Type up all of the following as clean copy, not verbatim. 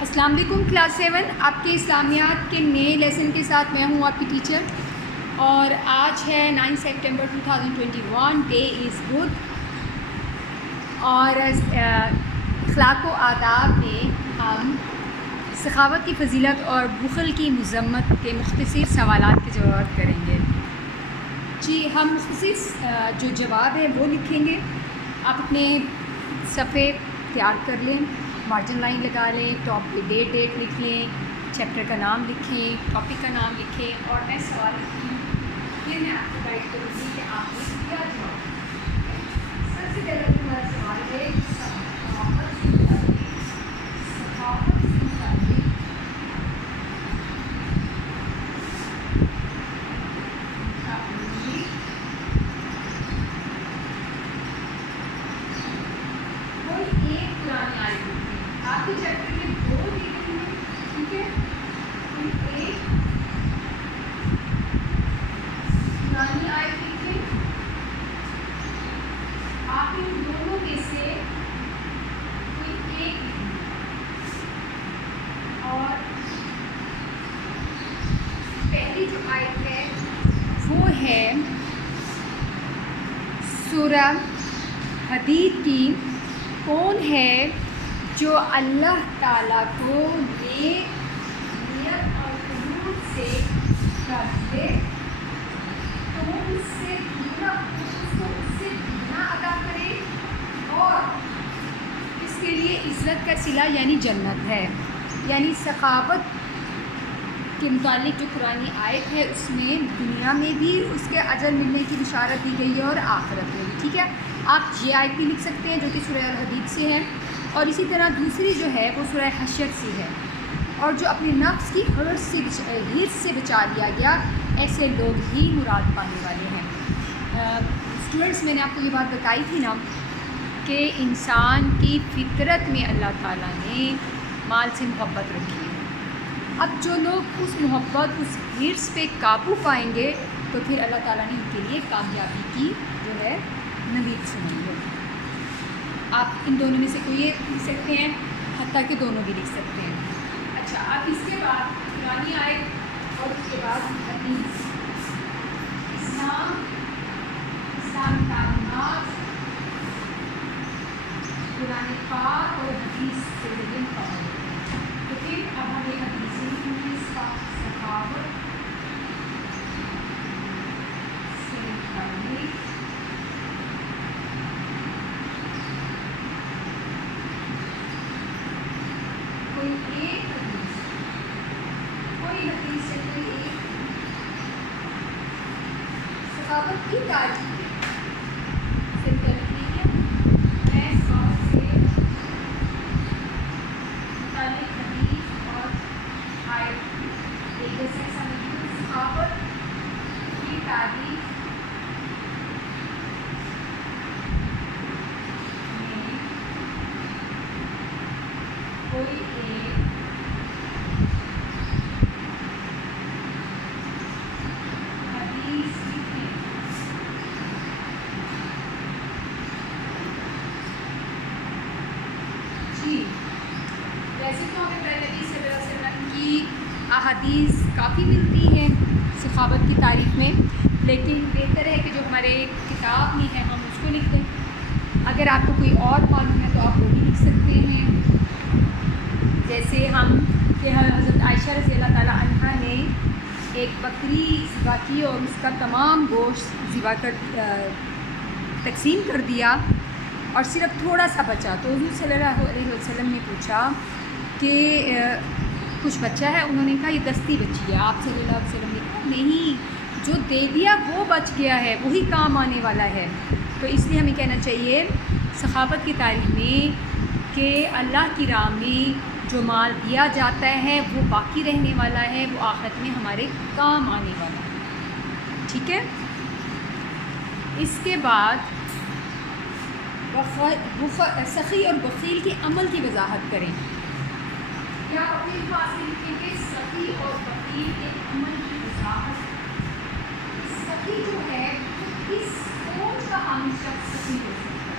السلام علیکم کلاس 7 آپ کے اسلامیات کے نئے لیسن کے ساتھ میں ہوں آپ کی ٹیچر، اور آج ہے 9 سپٹمبر 2021، ڈے از بدھ، اور اخلاق و آداب میں ہم سخاوت کی فضیلت اور بخل کی مذمت کے مختصر سوالات کے جواب کریں گے۔ جی ہم مختصر جو جواب ہے وہ لکھیں گے۔ آپ اپنے صفحے تیار کر لیں، مارجن لائن لگا لیں، ٹاپ پہ ڈیٹ لکھ لیں، چیپٹر کا نام لکھیں، ٹاپک کا نام لکھیں، اور میں سوال لکھوں یہ میں آپ کو گائڈ کروں گی کہ آپ نے کیا جواب۔ سب سے پہلا ہمارا سوال ہے سخاوت سے متعلق آپ کے چیپٹر میں 2 دی گئی ہیں، ٹھیک ہے، کوئی ایک پرانی آیت لکھیں۔ آپ ان دونوں میں سے کوئی ایک لکھیں، اور پہلی جو آیت ہے وہ ہے سورہ حدید کی، کون ہے جو اللہ تعالیٰ کو نیک نیت اور قبول سے قرض دے تو وہ اس سے دگنا ادا کرے، اور اس کے لیے عزت کا صلہ یعنی جنت ہے۔ یعنی سخاوت کے متعلق جو قرآنی آیت ہے اس میں دنیا میں بھی اس کے اجر ملنے کی بشارت دی گئی ہے اور آخرت میں بھی، ٹھیک ہے۔ آپ یہ آیت بھی لکھ سکتے ہیں جو کہ سورہ الحدید سے ہے، اور اسی طرح دوسری جو ہے وہ سورہ حشر سے ہے، اور جو اپنے نفس کی حرص سے بچا لیا گیا، ایسے لوگ ہی مراد پانے والے ہیں۔ اسٹوڈنٹس، میں نے آپ کو یہ بات بتائی تھی نا کہ انسان کی فطرت میں اللہ تعالیٰ نے مال سے محبت رکھی ہے۔ اب جو لوگ اس محبت، اس حرص پہ قابو پائیں گے تو پھر اللہ تعالیٰ نے ان کے لیے کامیابی کی جو ہے نوید سنائی ہے۔ آپ ان دونوں میں سے کوئی ایک لکھ سکتے ہیں، حتیٰ کہ دونوں بھی لکھ سکتے ہیں۔ اچھا، اب اس کے بعد قرآنی آیت اور اس کے بعد حدیث، اسلام تعلیمات قرآن پاک اور حدیث سے پڑھیں۔ تو پھر اب ہمیں حدیث کی سخاوت سے متعلق کوئی ایک حدیث سے کوئی ایک سخاوت کی تعریف سے متعلق نہیں ہے، میں سخاوت سے متعلق حدیث اور آیت ایک جیسے سمجھوں۔ سخاوت کی تعریف میں کوئی ایک حدیث لکھیں۔ جی، ویسے تو ہمیں پیارے نبی صلی اللہ علیہ وسلم کی احادیث کافی ملتی ہیں سخاوت کی تعریف میں، لیکن بہتر ہے کہ جو ہمارے کتاب میں ہے ہم اس کو لکھ دیں۔ اگر آپ کو کوئی اور معلوم ہے تو آپ وہ بھی لکھ سکتے ہیں، جیسے ہم کہ حضرت عائشہ رضی اللہ تعالیٰ عنہا نے ایک بکری ذبح کی اور اس کا تمام گوشت ذبح کر تقسیم کر دیا اور صرف تھوڑا سا بچا، تو حضور صلی اللہ علیہ وسلم نے پوچھا کہ کچھ بچا ہے؟ انہوں نے کہا یہ دستی بچی ہے۔ آپ صلی اللہ علیہ وسلم نے کہا نہیں، جو دے دیا وہ بچ گیا ہے، وہی کام آنے والا ہے۔ تو اس لیے ہمیں کہنا چاہیے سخاوت کی تعریف میں کہ اللہ کی راہ میں جو مال دیا جاتا ہے وہ باقی رہنے والا ہے، وہ آخرت میں ہمارے کام آنے والا ہے، ٹھیک ہے۔ اس کے بعد سخی اور بخیل کے عمل کی وضاحت کریں۔ کیا اپنے پاس لکھیں گے سخی اور بخیل کے عمل کی وضاحت۔ سخی جو ہے اس سوچ کا حامل شخص سخی ہو سکتا ہے۔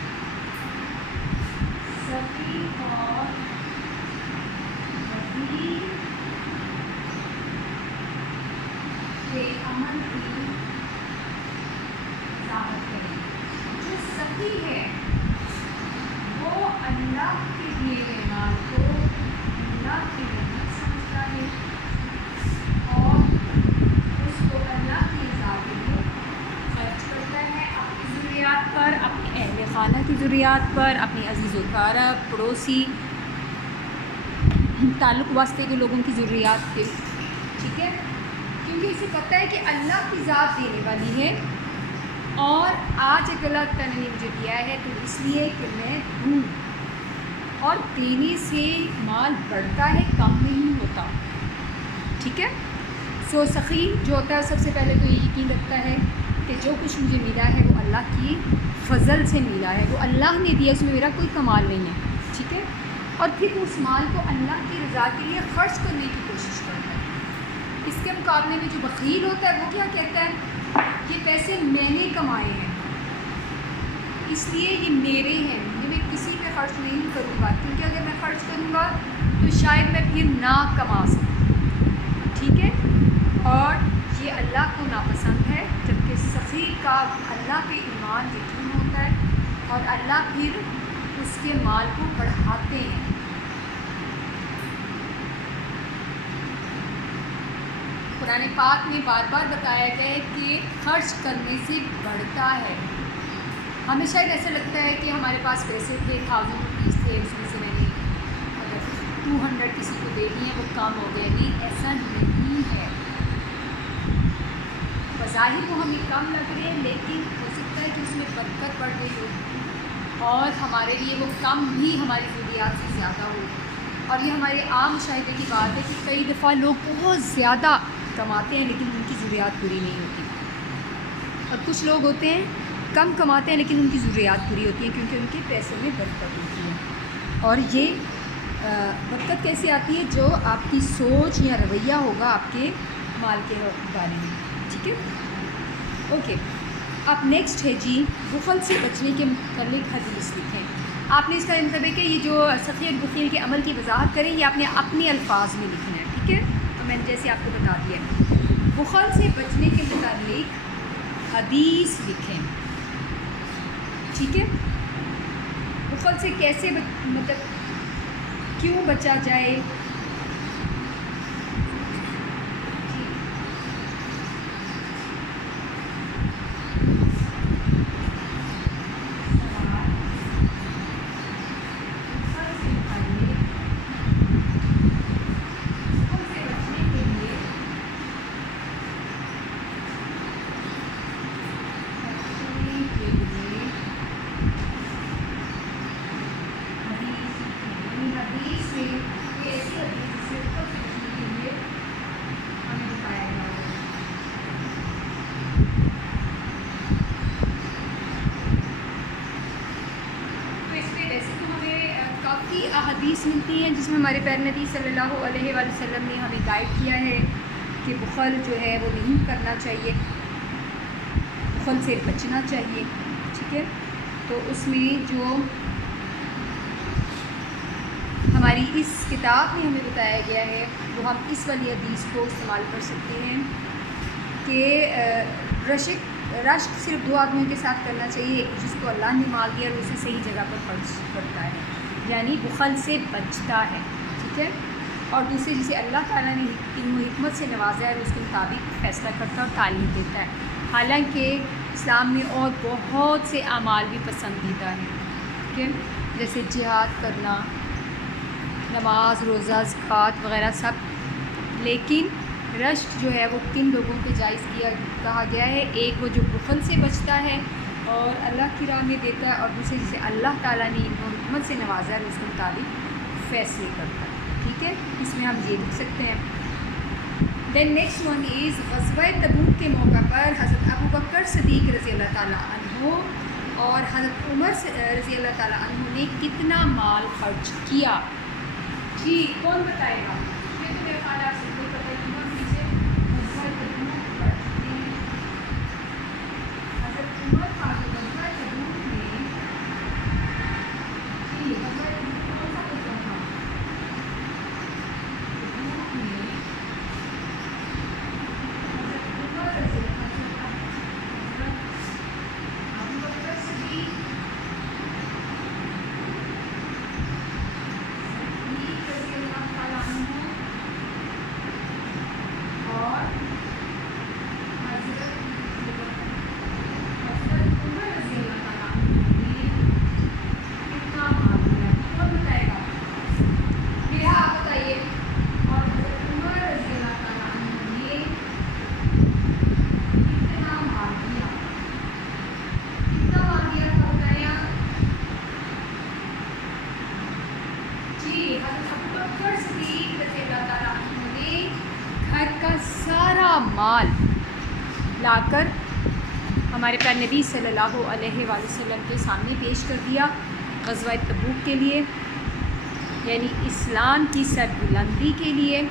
سخی اور ضروریات پر، اپنی عزیز و اقارب، پڑوسی، تعلق واسطے کے لوگوں کی ضروریات پہ، ٹھیک ہے، کیونکہ اسے پتہ ہے کہ اللہ کی ذات دینے والی ہے اور آج اگر اللہ تعالیٰ نے مجھے دیا ہے تو اس لیے کہ میں دوں، اور دینے سے مال بڑھتا ہے، کم نہیں ہوتا، ٹھیک ہے۔ سو سخی جو ہوتا ہے سب سے پہلے تو یہ یقین رکھتا ہے کہ جو کچھ مجھے ملا ہے وہ اللہ کی فضل سے ملا ہے، وہ اللہ نے دیا، اس میں میرا کوئی کمال نہیں ہے، ٹھیک ہے، اور پھر اس مال کو اللہ کی رضا کے لیے خرچ کرنے کی کوشش کرتا ہے۔ اس کے مقابلے میں جو بخیل ہوتا ہے وہ کیا کہتا ہے، یہ پیسے میں نے کمائے ہیں اس لیے یہ میرے ہیں، یہ میں کسی پہ خرچ نہیں کروں گا، کیونکہ اگر میں خرچ کروں گا تو شاید میں پھر نہ کما سکوں، ٹھیک ہے، اور یہ اللہ کو ناپسند ہے، جبکہ سخی کا اللہ پہ ایمان یقین ہوتا ہے اور اللہ پھر اس کے مال کو بڑھاتے ہیں۔ قرآن پاک میں بار بار بتایا گیا ہے کہ خرچ کرنے سے بڑھتا ہے۔ ہمیں شاید ایسا لگتا ہے کہ ہمارے پاس پیسے تھے، 1000 روپیز تھے، اس میں سے میں نے اگر 200 کسی کو دے دی ہیں وہ کام ہو گیا، نہیں، ایسا نہیں ہے۔ بظاہر وہ ہمیں کم لگ رہے ہیں لیکن ہو سکتا ہے کہ اس میں برکت بڑھ گئی ہو اور ہمارے لیے وہ کم بھی ہماری ضروریات سے زیادہ ہو، اور یہ ہمارے عام مشاہدے کی بات ہے کہ کئی دفعہ لوگ بہت زیادہ کماتے ہیں لیکن ان کی ضروریات پوری نہیں ہوتی، اور کچھ لوگ ہوتے ہیں کم کماتے ہیں لیکن ان کی ضروریات پوری ہوتی ہیں کیونکہ ان کے پیسے میں برکت ہوتی ہے۔ اور یہ برکت کیسے آتی ہے، جو آپ کی سوچ یا رویہ ہوگا آپ کے مال کے بارے میں، ٹھیک ہے، اوکے۔ اب نیکسٹ ہے جی، بخل سے بچنے کے متعلق حدیث لکھیں۔ آپ نے اس کا مطلب ہے کہ یہ جو سخی اور بخیل کے عمل کی وضاحت کریں یہ آپ نے اپنے الفاظ میں لکھنا ہے، ٹھیک ہے، تو میں نے جیسے آپ کو بتا دیا ہے، بخل سے بچنے کے متعلق حدیث لکھیں، ٹھیک ہے، بخل سے کیسے مطلب کیوں بچا جائے، احادیث ملتی ہیں جس میں ہمارے پیارے نبی صلی اللہ علیہ وآلہ وسلم نے ہمیں گائیڈ کیا ہے کہ بخل جو ہے وہ نہیں کرنا چاہیے، بخل سے بچنا چاہیے، ٹھیک ہے، تو اس میں جو ہماری اس کتاب میں ہمیں بتایا گیا ہے وہ ہم اس والی حدیث کو استعمال کر سکتے ہیں کہ رشک صرف 2 آدمیوں کے ساتھ کرنا چاہیے، جس کو اللہ نے مال دیا اور اسے صحیح جگہ پر خرچ کرتا ہے، یعنی بخل سے بچتا ہے، ٹھیک ہے، اور دوسرے جسے اللہ تعالیٰ نے علم و حکمت سے نوازا ہے اور اس کے مطابق فیصلہ کرتا ہے اور تعلیم دیتا ہے، حالانکہ اسلام میں اور بہت سے اعمال بھی پسندیدہ ہیں، ٹھیک ہے، جیسے جہاد کرنا، نماز، روزہ، زکوٰۃ وغیرہ سب، لیکن رشک جو ہے وہ کن لوگوں پہ جائز کہا گیا ہے، ایک وہ جو بخل سے بچتا ہے اور اللہ کی راہ میں دیتا ہے، اور دوسرے جسے اللہ تعالیٰ نے علم و حکمت سے نوازا ہے اور اس کے مطابق فیصلے کرتا ہے، ٹھیک ہے، اس میں ہم یہ لکھ سکتے ہیں۔ دین نیکسٹ ون از غزوہ تبوک کے موقع پر حضرت ابوبکر صدیق رضی اللہ تعالیٰ عنہ اور حضرت عمر رضی اللہ تعالیٰ عنہ نے کتنا مال خرچ کیا؟ جی کون بتائے گا؟ یہ تو میرے خیال آپ سب کو پتہ ہے، غزوہ تبوک پر حضرت عمر کا غزوہ تبوک میں، جی غزوہ تبوک کون سا غزوہ تھا؟ تبوک میں حضرت عمر رضی ابوبکر صدیق رضی اللہ تعالیٰ عنہ مال لا کر ہمارے پیارے نبی صلی اللہ علیہ وآلہ وسلم کے سامنے پیش کر دیا غزوہ تبوک کے لیے، یعنی اسلام کی سربلندی کے لیے۔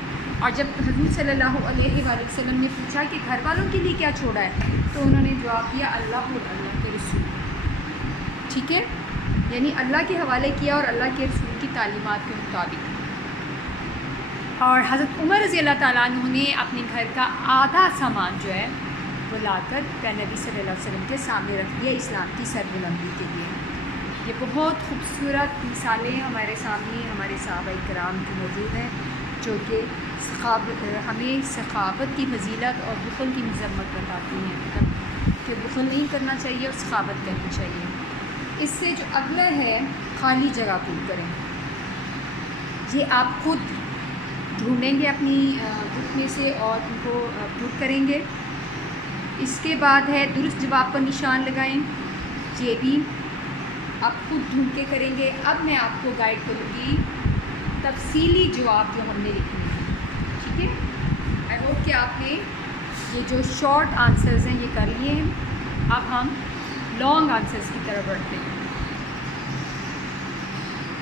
اور جب حضور صلی اللہ علیہ وآلہ وسلم نے پوچھا کہ گھر والوں کے لیے کیا چھوڑا ہے، تو انہوں نے جواب دیا اللہ اور اللہ کے رسول، ٹھیک ہے، یعنی اللہ کے حوالے کیا اور اللہ کے رسول کی تعلیمات کے مطابق۔ اور حضرت عمر رضی اللہ تعالیٰ عنہ نے اپنے گھر کا آدھا سامان جو ہے وہ لا کر پیارے نبی صلی اللہ علیہ وسلم کے سامنے رکھ دیا اسلام کی سربلندی کے لیے۔ یہ بہت خوبصورت مثالیں ہمارے سامنے ہمارے صحابہ کرام کی موجود ہیں، جو کہ ہمیں سخاوت کی فضیلت اور بخل کی مذمت بتاتی ہیں، مطلب کہ بخل نہیں کرنا چاہیے اور سخاوت کرنی چاہیے۔ اس سے جو اگلا ہے خالی جگہ پور کریں، یہ آپ خود ڈھونڈیں گے اپنی بک میں سے اور ان کو پور کریں گے۔ اس کے بعد ہے درست جواب پر نشان لگائیں، یہ بھی آپ خود ڈھونڈ کے کریں گے۔ اب میں آپ کو گائیڈ کروں گی تفصیلی جواب جو ہم نے لکھنے ہیں، ٹھیک ہے۔ آئی ہوپ کہ آپ نے یہ جو شارٹ آنسرز ہیں یہ کر لیے ہیں، اب ہم لانگ آنسرز کی طرف بڑھتے ہیں۔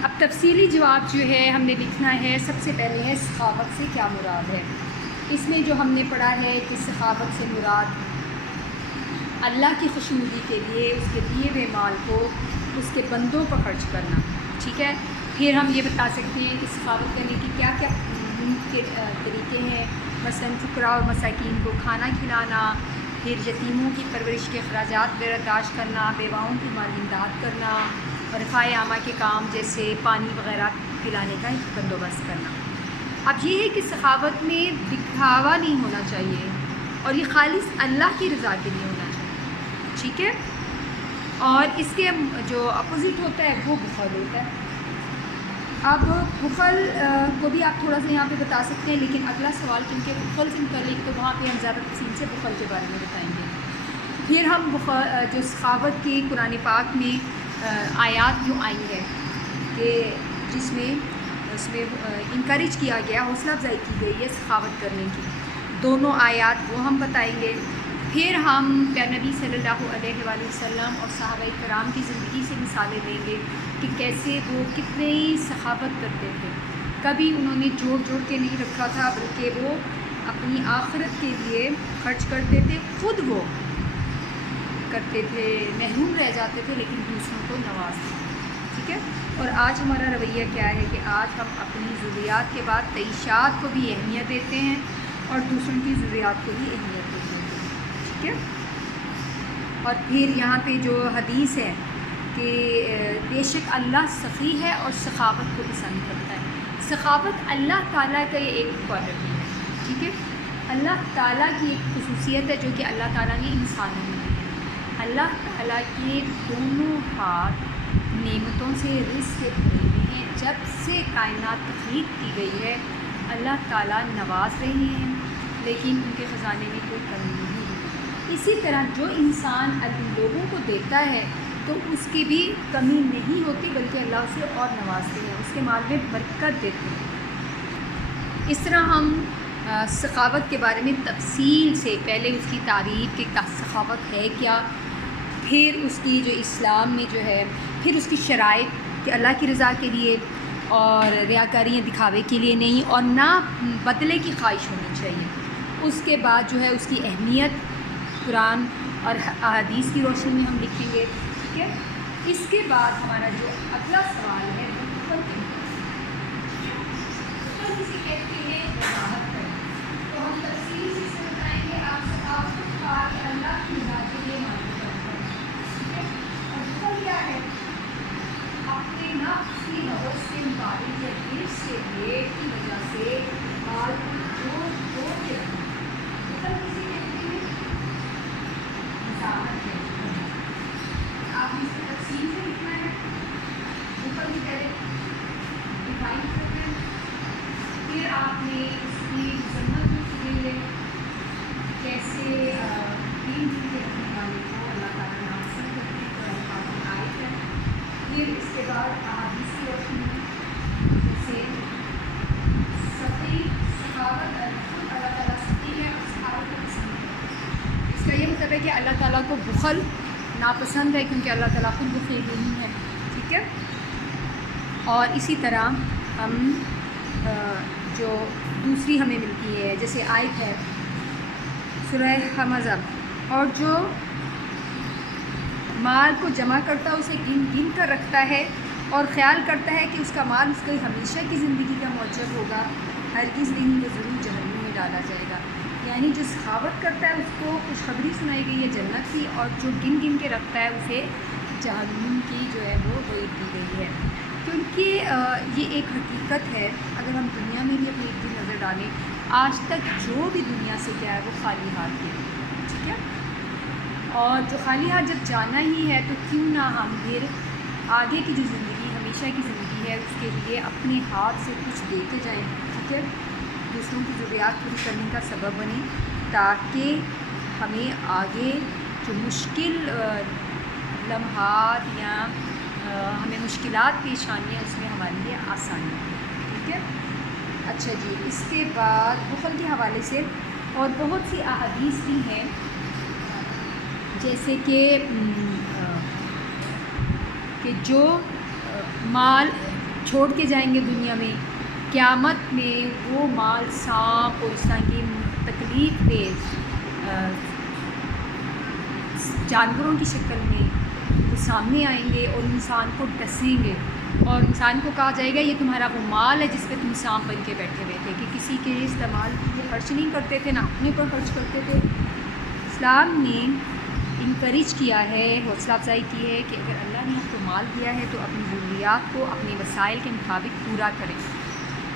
اب تفصیلی جواب جو ہے ہم نے لکھنا ہے، سب سے پہلے ہے سخاوت سے کیا مراد ہے۔ اس میں جو ہم نے پڑھا ہے کہ سخاوت سے مراد اللہ کی خوشنودی کے لیے اس کے دیے ہوئے مال کو اس کے بندوں پر خرچ کرنا، ٹھیک ہے۔ پھر ہم یہ بتا سکتے ہیں کہ سخاوت کرنے کی کیا کیا کے طریقے ہیں، مثلا فقراء اور مساکین کو کھانا کھلانا، پھر یتیموں کی پرورش کے اخراجات برداشت کرنا، بیواؤں کی مالی امداد کرنا، اور رفاع عامہ کے کام جیسے پانی وغیرہ پلانے کا بندوبست کرنا۔ اب یہ ہے کہ سخاوت میں دکھاوا نہیں ہونا چاہیے اور یہ خالص اللہ کی رضا کے لیے ہونا چاہیے، ٹھیک ہے۔ اور اس کے جو اپوزٹ ہوتا ہے وہ بخل ہوتا ہے۔ اب بخل کو بھی آپ تھوڑا سا یہاں پہ بتا سکتے ہیں، لیکن اگلا سوال کیونکہ بخل سے متعلق تو وہاں پہ ہم زیادہ تفصیل سے بخل کے بارے میں بتائیں گے۔ پھر ہم جو سخاوت کی قرآن پاک میں آیات جو آئی ہے کہ جس میں اس میں انکریج کیا گیا، حوصلہ افزائی کی گئی ہے سخاوت کرنے کی، دونوں آیات وہ ہم بتائیں گے۔ پھر ہم پیارے نبی صلی اللہ علیہ وآلہ وسلم اور صحابہ کرام کی زندگی سے مثالیں دیں گے کہ کیسے وہ کتنے ہی سخاوت کرتے تھے، کبھی انہوں نے جوڑ کے نہیں رکھا تھا، بلکہ وہ اپنی آخرت کے لیے خرچ کرتے تھے، خود وہ کرتے تھے، محروم رہ جاتے تھے لیکن دوسروں کو نوازتے تھے، ٹھیک ہے۔ اور آج ہمارا رویہ کیا ہے کہ آج ہم اپنی ضروریات کے بعد تعیشات کو بھی اہمیت دیتے ہیں اور دوسروں کی ضروریات کو بھی اہمیت دیتے ہیں، ٹھیک ہے۔ اور پھر یہاں پہ جو حدیث ہے کہ بے شک اللہ سخی ہے اور سخاوت کو پسند کرتا ہے۔ سخاوت اللہ تعالیٰ کا یہ ایک کوالٹی ہے، ٹھیک ہے۔ اللہ تعالیٰ کی ایک خصوصیت ہے جو کہ اللہ تعالیٰ نے انسانوں میں دی ہے۔ اللہ تعالیٰ کے دونوں ہاتھ نعمتوں سے رزق سے بھرے ہوئے ہیں، جب سے کائنات تخلیق کی گئی ہے اللہ تعالیٰ نواز رہے ہیں، لیکن ان کے خزانے میں کوئی کمی نہیں ہے۔ اسی طرح جو انسان لوگوں کو دیتا ہے تو اس کی بھی کمی نہیں ہوتی، بلکہ اللہ اسے اور نوازتے ہیں، اس کے مال میں برکت دیتے ہیں۔ اس طرح ہم سخاوت کے بارے میں تفصیل سے پہلے اس کی تعریف کہ سخاوت ہے کیا، پھر اس کی جو اسلام میں جو ہے، پھر اس کی شرائط کہ اللہ کی رضا کے لیے اور ریاکاری دکھاوے کے لیے نہیں، اور نہ بدلے کی خواہش ہونی چاہیے۔ اس کے بعد جو ہے اس کی اہمیت قرآن اور احادیث کی روشنی میں ہم لکھیں گے، ٹھیک ہے۔ اس کے بعد ہمارا جو اگلا سوال ہے وہ کسی کہتے ہیں وضاحت کریں، تو ہم تفصیل سے اسے بتائیں گے آپ سخاوت کا اللہ کی رضا کے لیے مانتے ہیں، ٹھیک ہے۔ اور بخل کیا ہے؟ اپنے نفس کی حوث کے مطابق یا حرص سے ریٹ کی وجہ سے مال کو جوڑ کے رکھنا۔ بخل کسی کہتے ہیں وضاحت ہے، آپ نے اس کو تفصیل سے لکھنا ہے، بخل کی پہلے ڈیفائن کرنا ہے، پھر آپ نے اس کی مذمت کے لیے کیسے دین کے رکھنے والے کو اللہ تعالیٰ ناپسند کرتے ہیں، قرآن پاک کی آیت ہے، پھر اس کے بعد احادیث کی روشنی میں جیسے سخی سخاوت خود اللہ تعالیٰ سخی ہے اور سخاوت کو کہ اللہ تعالیٰ کو بخل ناپسند ہے، کیونکہ اللہ تعالیٰ خود بخیل نہیں ہے، ٹھیک ہے۔ اور اسی طرح ہم جو دوسری ہمیں ملتی ہے، جیسے آیت ہے سورہ حمزہ، اور جو مال کو جمع کرتا ہے اسے گن گن کر رکھتا ہے اور خیال کرتا ہے کہ اس کا مال اس کی ہمیشہ کی زندگی کا موجب ہوگا، ہرگز نہیں، وہ ضرور جہنم میں ڈالا جائے گا۔ یعنی جو سخاوت کرتا ہے اس کو خوشخبری سنائی گئی ہے جنت کی، اور جو گن گن کے رکھتا ہے اسے جہنم کی جو ہے وہ وعید دی گئی ہے۔ کیونکہ یہ ایک حقیقت ہے، اگر ہم دنیا میں بھی اپنی ایک نظر ڈالیں، آج تک جو بھی دنیا سے گیا ہے وہ خالی ہاتھ گیا، ٹھیک ہے۔ اور جو خالی ہاتھ جب جانا ہی ہے تو کیوں نہ ہم پھر آگے کی جو زندگی ہمیشہ کی زندگی ہے اس کے لیے اپنے ہاتھ سے کچھ دے کے جائیں، ٹھیک ہے، دوسروں کی ضروریات پوری کرنے کا سبب بنیں، تاکہ ہمیں آگے جو مشکل لمحات یا ہمیں مشکلات پیش آنی ہیں اس میں ہمارے لیے آسانی ہے، ٹھیک ہے۔ اچھا جی، اس کے بعد بخل کے حوالے سے اور بہت سی احادیث بھی ہیں، جیسے کہ جو مال چھوڑ کے جائیں گے دنیا میں، قیامت میں وہ مال سانپ اور اس طرح کی تکلیف دہ جانوروں کی شکل میں وہ سامنے آئیں گے اور انسان کو ڈسیں گے، اور انسان کو کہا جائے گا یہ تمہارا وہ مال ہے جس پہ تم سانپ بن کے بیٹھے ہوئے تھے، کہ کسی کے استعمال یہ خرچ نہیں کرتے تھے، نہ اپنے پر خرچ کرتے تھے۔ اسلام نے انکریج کیا ہے، حوصلہ افزائی کی ہے کہ اگر اللہ نے آپ کو مال دیا ہے تو اپنی ضروریات کو اپنے وسائل کے مطابق پورا کریں،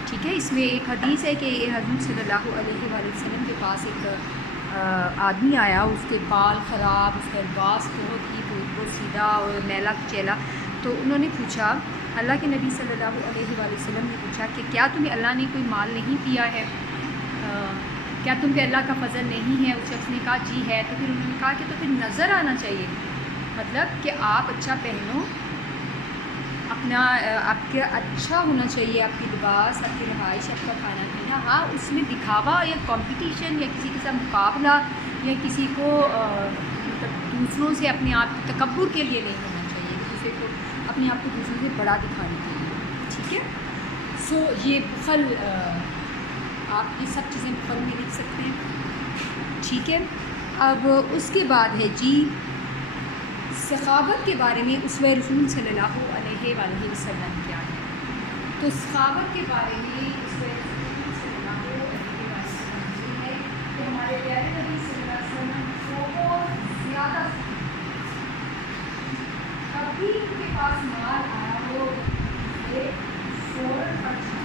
ٹھیک ہے۔ اس میں ایک حدیث ہے کہ حضور صلی اللہ علیہ وآلہ وسلم کے پاس ایک آدمی آیا، اس کے بال خراب، اس کا لباس بہت سیدھا اور میلا کچیلا، تو انہوں نے پوچھا، اللہ کے نبی صلی اللہ علیہ وآلہ وسلم نے پوچھا کہ کیا تمہیں اللہ نے کوئی مال نہیں دیا ہے، کیا تم پہ اللہ کا فضل نہیں ہے؟ اس شخص نے کہا جی ہے۔ تو پھر انہوں نے کہا کہ تو پھر نظر آنا چاہیے، مطلب کہ آپ اچھا پہنو، اپنا آپ کا اچھا ہونا چاہیے، آپ کی لباس، آپ کی رہائش، آپ کا کھانا پینا، ہاں اس میں دکھاوا یا کمپٹیشن یا کسی کے ساتھ مقابلہ یا کسی کو مطلب دوسروں سے اپنے آپ کو تکبر کے لیے نہیں ہونا چاہیے، دوسرے کو اپنے آپ کو دوسروں سے بڑا دکھانے کے لیے، ٹھیک ہے۔ سو یہ بخل، آپ یہ سب چیزیں بخل میں لکھ سکتے ہیں، ٹھیک ہے۔ اب اس کے بعد ہے جی سخاوت کے بارے میں اسوہ رسول صلی اللہ علیہ وآلہ وسلم کیا ہے؟ تو سخاوت کے بارے میں اسوہ رسول صلی اللہ علیہ وسلم یہ ہے کہ ہمارے پیارے نبی صلی اللہ علیہ وسلم بہت زیادہ کبھی ان کے پاس مال آیا ہو یہ فوراً خرچ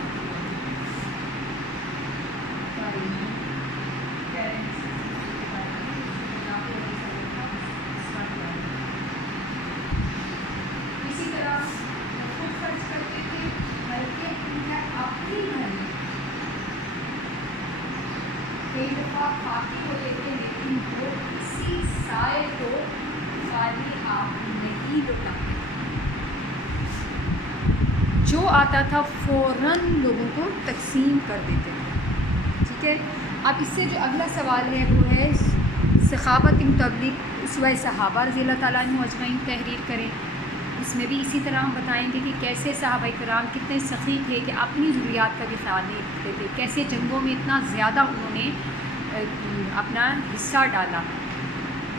کئی دفعہ کافی ہوتے تھے، لیکن وہ کسی سائے کو خالی ہاتھ نہیں لوٹاتے، جو آتا تھا فوراً لوگوں کو تقسیم کر دیتے تھے، ٹھیک ہے۔ اب اس سے جو اگلا سوال ہے وہ ہے سخاوت کے متعلق اسوہ صحابہ رضی اللہ تعالیٰ عنہ اجمعین تحریر کریں۔ اس میں بھی اسی طرح ہم بتائیں گے کہ کیسے صحابہ کرام کتنے سخی تھے کہ اپنی ضروریات کا بھی خیال نہیں رکھتے تھے، کیسے جنگوں میں اتنا زیادہ انہوں نے اپنا حصہ ڈالا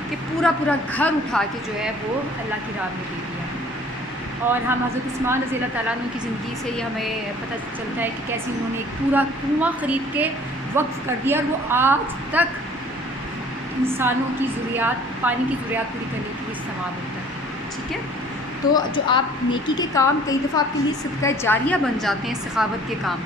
کہ پورا گھر اٹھا کے جو ہے وہ اللہ کی راہ میں دے دیا۔ اور ہم حضرت عثمان رضی اللہ تعالیٰ عنہ کی زندگی سے یہ ہمیں پتہ چلتا ہے کہ کیسے انہوں نے ایک پورا کنواں خرید کے وقف کر دیا، اور وہ آج تک انسانوں کی ضروریات، پانی کی ضروریات پوری کرنے کے لیے استعمال ہوتا ہے، ٹھیک ہے۔ تو جو آپ نیکی کے کام کئی دفعہ آپ کے لیے صدقہ جاریہ بن جاتے ہیں سخاوت کے کام۔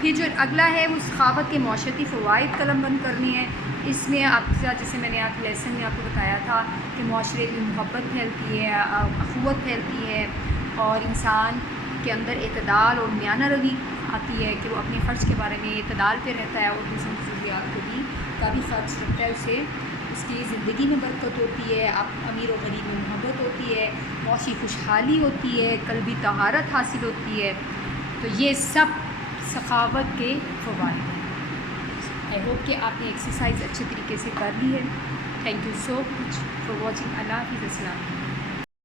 پھر جو اگلا ہے وہ سخاوت کے معاشرتی فوائد قلم بند کرنے ہیں۔ اس میں آپ کے ساتھ جیسے میں نے آپ لیسن میں آپ کو بتایا تھا کہ معاشرے میں محبت پھیلتی ہے، اخوت پھیلتی ہے، اور انسان کے اندر اعتدال اور میانہ روی آتی ہے کہ وہ اپنے خرچ کے بارے میں اعتدال پہ رہتا ہے، اور دوسروں کی ضروریات کو بھی کا بھی خرچ رکھتا ہے، اسے اس کی زندگی میں برکت ہوتی ہے، امیر و غریب میں محبت ہوتی ہے، معاشی خوشحالی ہوتی ہے، قلبی طہارت حاصل ہوتی ہے۔ تو یہ سب سخاوت کے فوائد ہیں۔ آئی ہوپ کہ آپ نے ایکسرسائز اچھے طریقے سے کر لی ہے۔ Thank you so much for watching. اللہ حافظ. السلام.